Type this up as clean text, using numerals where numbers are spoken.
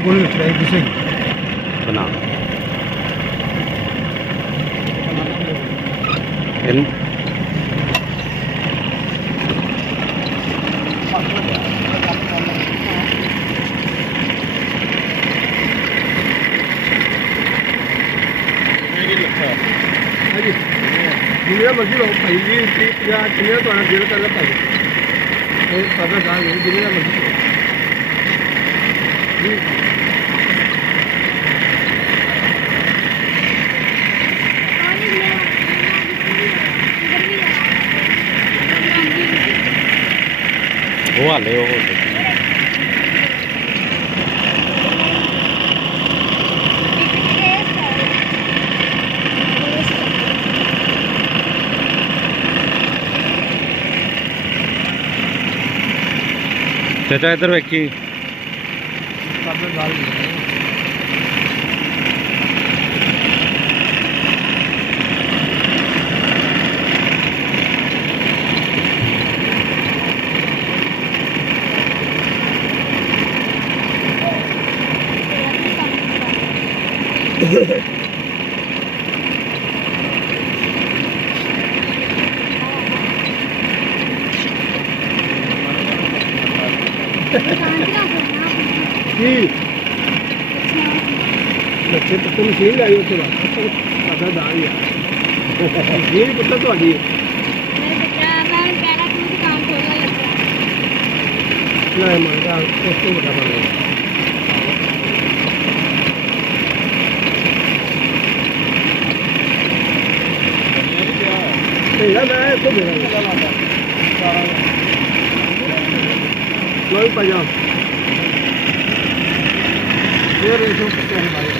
ਕੋਲ ਰੱਖਿਆ ਹੈ ਕਿਸੇ ਬਣਾ ਇਹਨੂੰ ਹਾਂਜੀ ਜਿੰਨਾ ਮਰਜ਼ੀ ਲਓ ਭਾਈ ਜੀ 30 50 ਕਿੰਨੇ ਤੁਹਾਡਾ ਦਿਲ ਕਰਦਾ ਭਾਈ ਇਹ ਪਤਾ ਗਾ ਨਹੀਂ ਜਿੰਨਾ ਮਰਜ਼ੀ ਲਓ ਜੀ ਉਹ ਹਾਲੇ ਉਹ ਚਾਚਾ ਇੱਧਰ ਵੇਖੀ ਸਾਡਾ ਗੱਲ ਨਹੀਂ ਕੀ ਬੱਚੇ ਪੁੱਤ ਮਸ਼ੀਨ ਲਾਈ ਉੱਥੇ ਦਾ ਸਾਡਾ ਦਾ ਹੀ ਆ ਮਸ਼ੀਨ ਪੁੱਤ ਤੁਹਾਡੀ ਲੈ ਮੰਗਾ ਉਸ ਤੋਂ ਵੱਡਾ ਬਣ ਗਿਆ ਇਹ ਮੈਂ ਇੱਥੇ ਦੇ ਰਹਾ ਲੋਈ ਪਾ ਜਾ ਫਿਰ ਇਹ ਤੋਂ ਕਿੱਥੇ ਹਮਾਰੇ